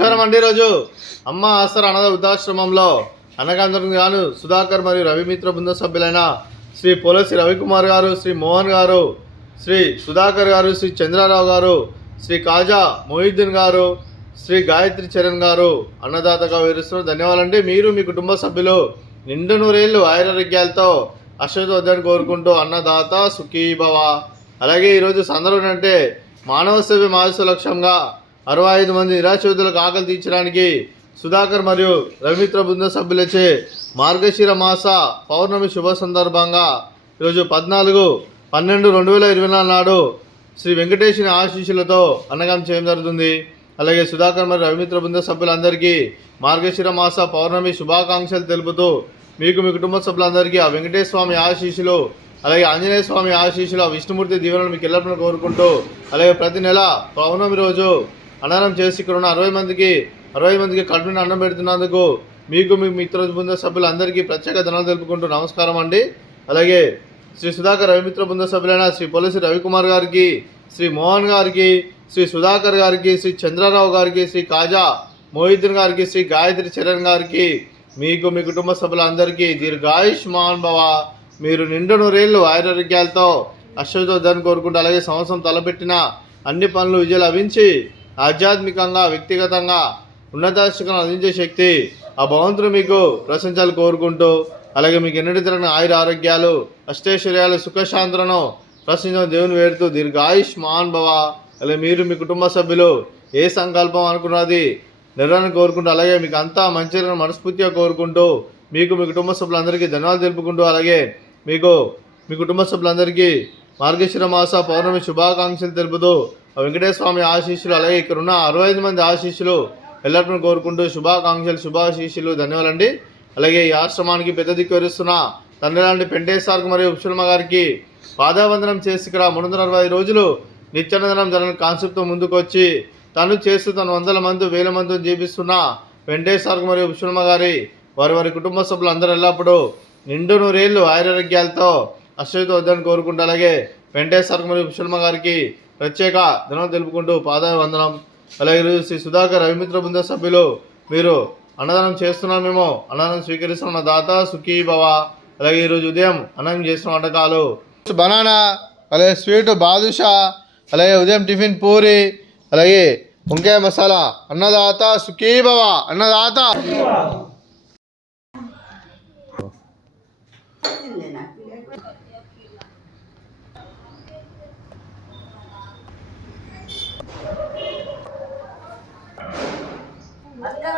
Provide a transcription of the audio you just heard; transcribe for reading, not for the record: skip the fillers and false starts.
నమస్కారం అండి. ఈరోజు అమ్మ ఆసరా అనాథ వృద్ధాశ్రమంలో అన్నగాంధర్కు గాను సుధాకర్ మరియు రవిమిత్ర బృంద సభ్యులైన శ్రీ పోలసి రవికుమార్ గారు, శ్రీ మోహన్ గారు, శ్రీ సుధాకర్ గారు, శ్రీ చంద్రారావు గారు, శ్రీ కాజా మొహిద్దీన్ గారు, శ్రీ గాయత్రి చరణ్ గారు అన్నదాతగా వివరిస్తున్నారు. ధన్యవాదాలండి. మీరు మీ కుటుంబ సభ్యులు నిండు నూరేళ్లు ఆయురారోగ్యాలతో అశ్వతోద్యాన్ని కోరుకుంటూ అన్నదాత సుఖీభవ. అలాగే ఈరోజు సందర్భం అంటే మానవ సేవ మానవ లక్ష్యంగా 65 మంది నిరాశ్రితులకు ఆకలి తీర్చడానికి సుధాకర్ మరియు రవిమిత్ర బృంద సభ్యులచే మార్గశిర మాస పౌర్ణమి శుభ సందర్భంగా ఈరోజు 14/12/2024 నాడు శ్రీ వెంకటేశ్వరి ఆశీస్సులతో అన్నదానం చేయడం జరుగుతుంది. అలాగే సుధాకర్ మరియు రవిమిత్ర బృంద సభ్యులందరికీ మార్గశిర మాస పౌర్ణమి శుభాకాంక్షలు తెలుపుతూ మీకు మీ కుటుంబ సభ్యులందరికీ ఆ వెంకటేశ్వర స్వామి ఆశీస్సులు, అలాగే ఆంజనేయ స్వామి ఆశీస్సులు, ఆ విష్ణుమూర్తి దీవెనలు మీకు ఎల్లప్పుడూ కోరుకుంటూ, అలాగే ప్రతి నెల పౌర్ణమి రోజు అన్నదానం చేసి ఇక్కడ ఉన్న 60 మందికి కడుపుని అన్నం పెడుతున్నందుకు మీకు మీ మిత్ర బృంద సభ్యులందరికీ ప్రత్యేక ధనాలు తెలుపుకుంటూ నమస్కారం అండి. అలాగే శ్రీ సుధాకర్ రవిమిత్ర బృంద సభ్యులైన శ్రీ పోలసి రవికుమార్ గారికి, శ్రీ మోహన్ గారికి, శ్రీ సుధాకర్ గారికి, శ్రీ చంద్రారావు గారికి, శ్రీ కాజా మొహిద్దీన్ గారికి, శ్రీ గాయత్రి చరణ్ గారికి, మీకు మీ కుటుంబ సభ్యులందరికీ దీర్ఘాయుష్మాన్ భవ, మీరు నిండు నూరేళ్లు ఆయురారోగ్యాలతో అశ్వతోద్యాన్ని కోరుకుంటూ, అలాగే సంవత్సరం తలపెట్టిన అన్ని పనులు విజయాలు లభించి ఆధ్యాత్మికంగా వ్యక్తిగతంగా ఉన్నతాశిఖరం అందించే శక్తి ఆ భగవంతుడు మీకు ప్రశంసలు కోరుకుంటూ, అలాగే మీకు ఎన్నటి తరగని ఆయుర ఆరోగ్యాలు, అష్టైశ్వర్యాలు, సుఖశాంతులను ప్రశ్నించిన దేవుని వేడుతూ దీర్ఘాయుష్మాన్ భవ. అలాగే మీరు మీ కుటుంబ సభ్యులు ఏ సంకల్పం అనుకున్నది నిర్వహణ కోరుకుంటూ, అలాగే మీకు అంతా మంచిగా మనస్ఫూర్తిగా కోరుకుంటూ, మీకు మీ కుటుంబ సభ్యులందరికీ ధన్యవాదాలు తెలుపుకుంటూ, అలాగే మీకు మీ కుటుంబ సభ్యులందరికీ మార్గశిర మాస పౌర్ణమి శుభాకాంక్షలు తెలుపుతూ ఆ వెంకటేశ్వర స్వామి ఆశీస్సులు, అలాగే ఇక్కడ ఉన్న 65 మంది ఆశీస్సులు ఎల్లప్పుడూ కోరుకుంటూ శుభాకాంక్షలు, శుభాశీస్సులు, ధన్యవాదాలండి. అలాగే ఈ ఆశ్రమానికి పెద్ద దిక్కు వరుస్తున్న తండ్రి లాంటి పెంటేశ్వర్ మరియు ఉప్సులమ్మ గారికి పాదావందనం చేసి ఇక్కడ 360 రోజులు నిత్యానందనం జరగని కాన్సెప్ట్తో ముందుకు వచ్చి తను చేస్తూ తను 100 మంది 1000 మంది జీవిస్తున్న వెంకటేశ్వర్ మరియు ఉప్సులమ్మ గారి వారి కుటుంబ సభ్యులు అందరూ ఎల్లప్పుడూ నిండు నూరేళ్లు ఆయురారోగ్యాలతో అశ్వతోద్యాన్ని కోరుకుంటూ, అలాగే వెంకటేశ్వర్ మరియు ఉప్సులమ్మ గారికి ప్రత్యేక ధన్యవాదాలు తెలుపుకుంటూ పాదావందనం. అలాగే ఈరోజు శ్రీ సుధాకర్ రవిమిత్ర బృంద సభ్యులు మీరు అన్నదానం చేస్తున్నాం, మేము అన్నదానం స్వీకరిస్తున్న దాత సుఖీ భవ. అలాగే ఈరోజు ఉదయం అన్నం చేసిన వంటకాలు బనానా, అలాగే స్వీట్ బాదుషా, అలాగే ఉదయం టిఫిన్ పూరి, అలాగే వంకాయ మసాలా. అన్నదాత సుఖీ భవ, అన్నదాత. Let's go.